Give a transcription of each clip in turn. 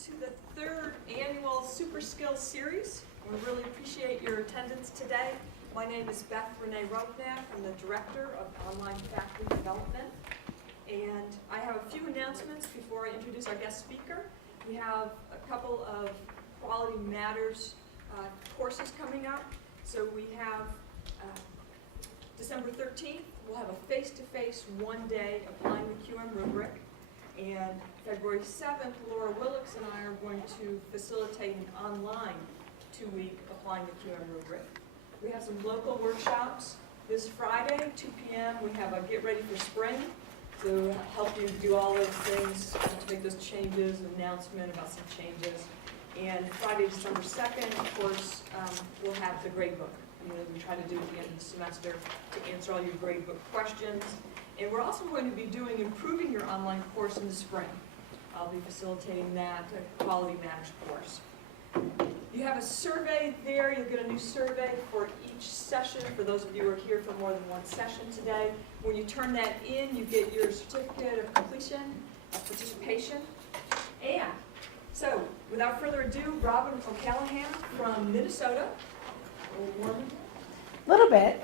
to the third annual Super Skills Series. We really appreciate your attendance today. My name is Beth Renee Rovnak. I'm the Director of Online Faculty Development. And I have a few announcements before I introduce our guest speaker. We have a couple of Quality Matters courses coming up. So we have December 13th, we'll have a face-to-face one-day applying the QM rubric. And February 7th, Laura Willix and I are going to facilitate an online 2-week applying the QM rubric. We have some local workshops. This Friday, 2 p.m., we have a Get Ready for Spring to help you do all those things, to make those changes, an announcement about some changes. And Friday, December 2nd, of course, we'll have the grade book. We try to do at the end of the semester to answer all your grade book questions. And we're also going to be doing Improving Your Online course in the spring. I'll be facilitating that Quality Matters course. You have a survey there. You'll get a new survey for each session. For those of you who are here for more than one session today, when you turn that in, you get your certificate of completion, of participation. And so, without further ado, Robin O'Callahan from Minnesota. A little bit,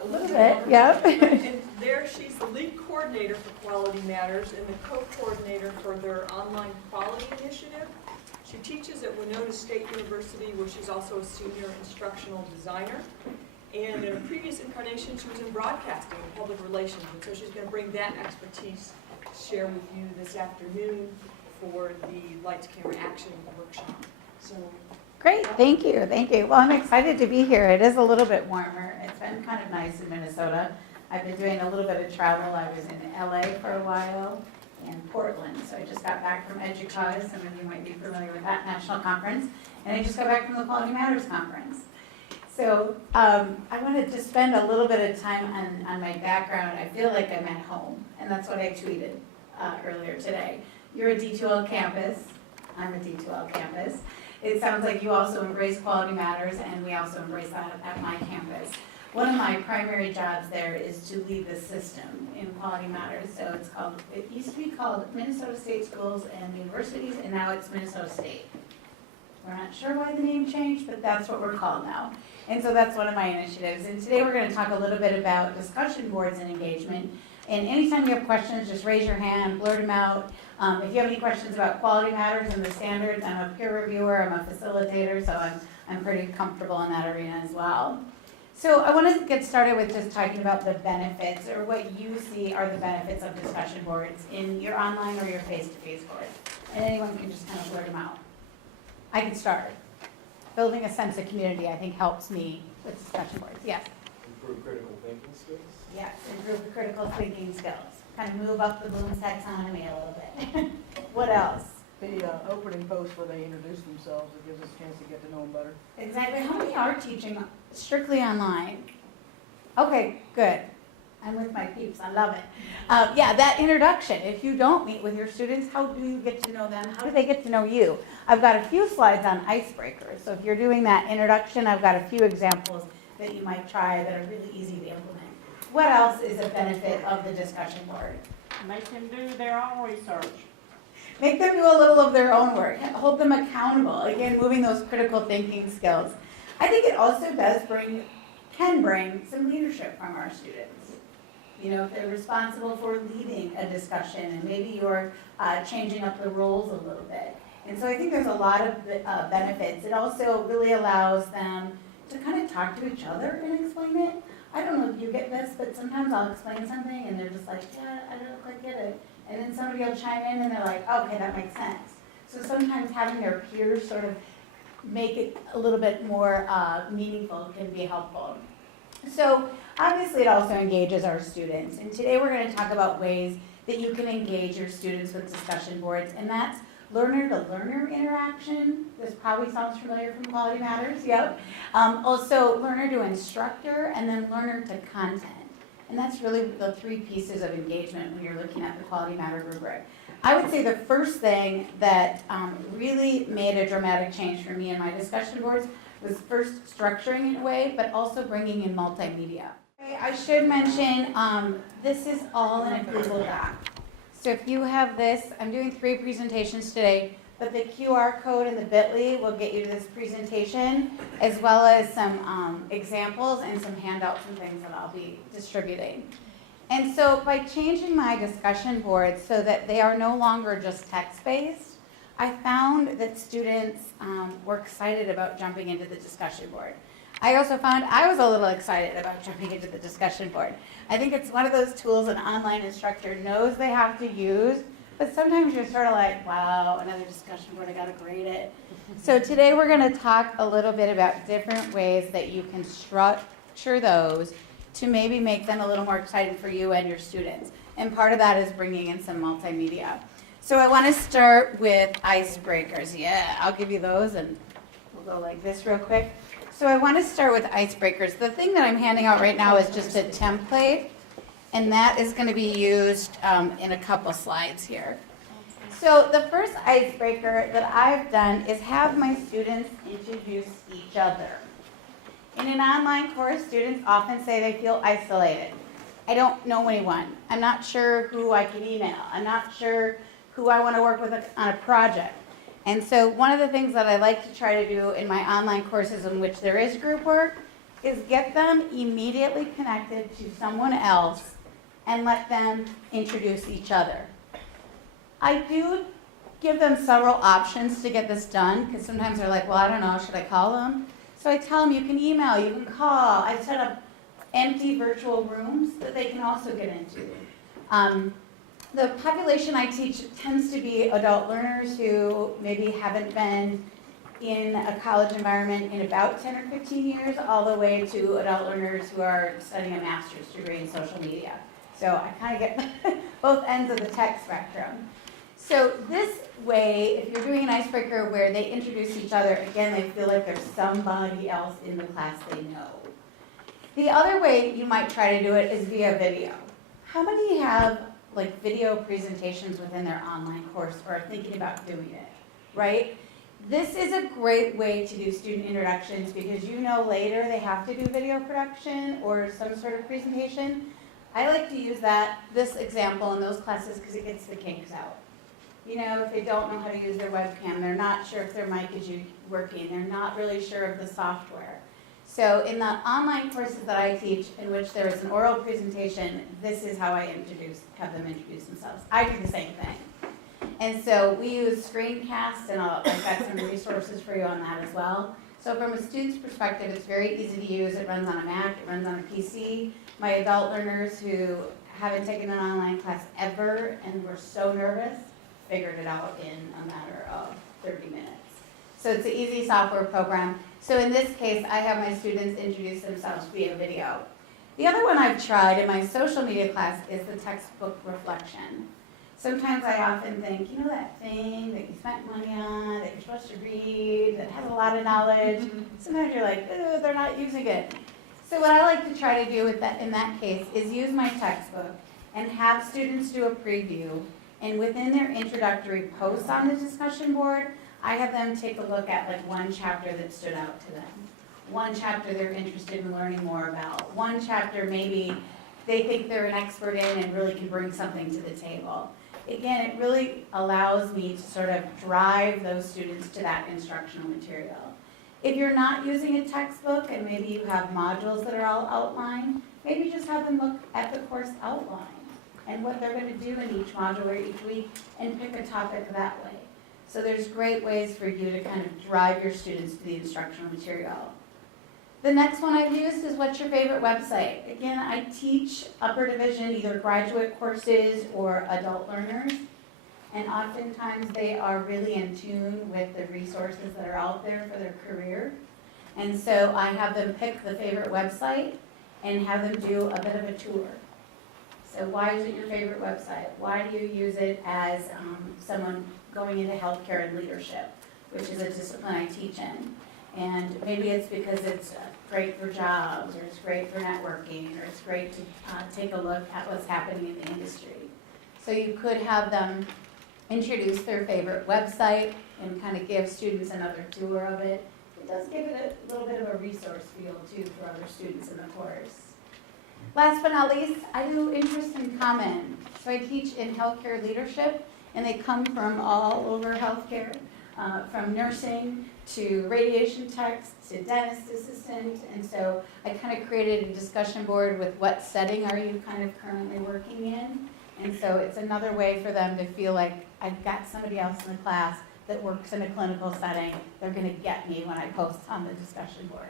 yeah. And there she's the lead coordinator for Quality Matters and the co-coordinator for their online quality initiative. She teaches at Winona State University, where she's also a senior instructional designer. And in a previous incarnation, she was in broadcasting and public relations. And so she's going to bring that expertise to share with you this afternoon for the Lights, Camera, Action workshop. So. Great, thank you. Well, I'm excited to be here. It is a little bit warmer. It's been kind of nice in Minnesota. I've been doing a little bit of travel. I was in LA for a while and Portland. So I just got back from EDUCAUSE. Some of you might be familiar with that national conference. And I just got back from the Quality Matters conference. So I wanted to spend a little bit of time on my background. I feel like I'm at home. And that's what I tweeted earlier today. You're a D2L campus. I'm a D2L campus. It sounds like you also embrace Quality Matters, and we also embrace that at my campus. One of my primary jobs there is to lead the system in Quality Matters. So it used to be called Minnesota State Schools and Universities, and now it's Minnesota State. We're not sure why the name changed, but that's what we're called now. And so that's one of my initiatives. And today we're going to talk a little bit about discussion boards and engagement. And anytime you have questions, just raise your hand, blurt them out. If you have any questions about Quality Matters and the standards, I'm a peer reviewer, I'm a facilitator, so I'm pretty comfortable in that arena as well. So I want to get started with just talking about the benefits, or what you see are the benefits of discussion boards in your online or your face-to-face board. And anyone can just kind of blurt them out. I can start. Building a sense of community, I think, helps me with discussion boards. Yes? Improve critical thinking skills? Yes, improve critical thinking skills. Kind of move up the Bloom's taxonomy a little bit. What else? The opening post where they introduce themselves, it gives us a chance to get to know them better. Exactly. How many are teaching strictly online? Okay, good. I'm with my peeps. I love it. Yeah, that introduction. If you don't meet with your students, how do you get to know them? How do they get to know you? I've got a few slides on icebreakers. So if you're doing that introduction, I've got a few examples that you might try that are really easy to implement. What else is a benefit of the discussion board? Make them do their own research. Make them do a little of their own work. Hold them accountable. Again, moving those critical thinking skills. I think it also can bring some leadership from our students. You know, if they're responsible for leading a discussion and maybe you're changing up the roles a little bit. And so I think there's a lot of benefits. It also really allows them to kind of talk to each other and explain it. I don't know if you get this, but sometimes I'll explain something and they're just like, yeah, I don't quite get it. And then somebody will chime in and they're like, oh, okay, that makes sense. So sometimes having their peers sort of make it a little bit more meaningful can be helpful. So obviously it also engages our students. And today we're going to talk about ways that you can engage your students with discussion boards. And that's learner-to-learner interaction. This probably sounds familiar from Quality Matters, yep. Also learner to instructor, and then learner to content. And that's really the 3 pieces of engagement when you're looking at the Quality Matter rubric. I would say the first thing that really made a dramatic change for me in my discussion boards was first structuring in a way, but also bringing in multimedia. I should mention, this is all in a Google Doc. So if you have this, I'm doing 3 presentations today. but the QR code and the bit.ly will get you to this presentation, as well as some examples and some handouts and things that I'll be distributing. And so by changing my discussion boards so that they are no longer just text-based, I found that students were excited about jumping into the discussion board. I also found I was a little excited about jumping into the discussion board. I think it's one of those tools an online instructor knows they have to use, but sometimes you're sort of like, wow, another discussion board, I gotta grade it. So today we're gonna talk a little bit about different ways that you can structure those to maybe make them a little more exciting for you and your students. And part of that is bringing in some multimedia. So I wanna start with icebreakers. Yeah, I'll give you those and we'll go like this real quick. So I wanna start with icebreakers. The thing that I'm handing out right now is just a template, and that is going to be used in a couple slides here. So the first icebreaker that I've done is have my students introduce each other. In an online course, students often say they feel isolated. I don't know anyone. I'm not sure who I can email. I'm not sure who I want to work with on a project. And so one of the things that I like to try to do in my online courses in which there is group work is get them immediately connected to someone else and let them introduce each other. I do give them several options to get this done, because sometimes they're like, well, I don't know, should I call them? So I tell them you can email, you can call. I set up empty virtual rooms that they can also get into. The population I teach tends to be adult learners who maybe haven't been in a college environment in about 10 or 15 years, all the way to adult learners who are studying a master's degree in social media. So I kind of get both ends of the tech spectrum. So this way, if you're doing an icebreaker where they introduce each other, again, they feel like there's somebody else in the class they know. The other way you might try to do it is via video. How many have like video presentations within their online course or are thinking about doing it, right? This is a great way to do student introductions because you know later they have to do video production or some sort of presentation. I like to use this example in those classes because it gets the kinks out. You know, if they don't know how to use their webcam, they're not sure if their mic is working, they're not really sure of the software. So in the online courses that I teach in which there is an oral presentation, this is how I have them introduce themselves. I do the same thing. And so we use screencasts, and I've got some resources for you on that as well. So from a student's perspective, it's very easy to use. It runs on a Mac, it runs on a PC. My adult learners who haven't taken an online class ever and were so nervous figured it out in a matter of 30 minutes. So it's an easy software program. So in this case, I have my students introduce themselves via video. The other one I've tried in my social media class is the textbook reflection. Sometimes I often think, you know that thing that you spent money on, that you're supposed to read, that has a lot of knowledge? Sometimes you're like, oh, they're not using it. So what I like to try to do with that, in that case is use my textbook and have students do a preview. And within their introductory posts on the discussion board, I have them take a look at like one chapter that stood out to them. One chapter they're interested in learning more about. One chapter maybe they think they're an expert in and really can bring something to the table. Again, it really allows me to sort of drive those students to that instructional material. If you're not using a textbook and maybe you have modules that are all outlined, maybe just have them look at the course outline and what they're going to do in each module or each week and pick a topic that way. So there's great ways for you to kind of drive your students to the instructional material. The next one I've used is what's your favorite website? Again, I teach upper division, either graduate courses or adult learners. And oftentimes they are really in tune with the resources that are out there for their career. And so I have them pick the favorite website and have them do a bit of a tour. So why is it your favorite website? Why do you use it as someone going into healthcare and leadership, which is a discipline I teach in? And maybe it's because it's great for jobs, or it's great for networking, or it's great to take a look at what's happening in the industry. So you could have them introduce their favorite website and kind of give students another tour of it. It does give it a little bit of a resource feel too for other students in the course. Last but not least, I do interest and common. So I teach in healthcare leadership, and they come from all over healthcare, from nursing to radiation techs to dentist assistant. And so I kind of created a discussion board with what setting are you kind of currently working in. And so it's another way for them to feel like I've got somebody else in the class that works in a clinical setting. They're going to get me when I post on the discussion board.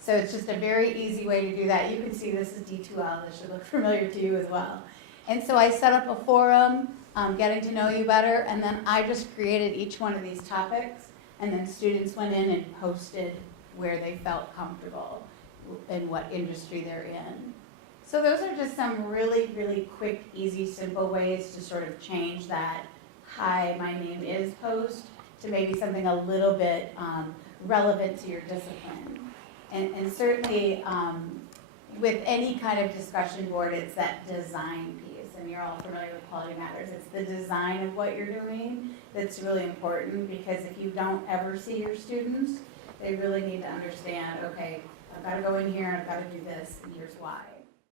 So it's just a very easy way to do that. You can see this is D2L. This should look familiar to you as well. And so I set up a forum, getting to know you better, and then I just created each one of these topics, and then students went in and posted where they felt comfortable and what industry they're in. So those are just some really, really quick, easy, simple ways to sort of change that "Hi, my name is" post to maybe something a little bit relevant to your discipline. And certainly with any kind of discussion board, it's that design piece, and you're all familiar with Quality Matters. It's the design of what you're doing that's really important, because if you don't ever see your students, they really need to understand, okay, I've got to go in here and I've got to do this, and here's why.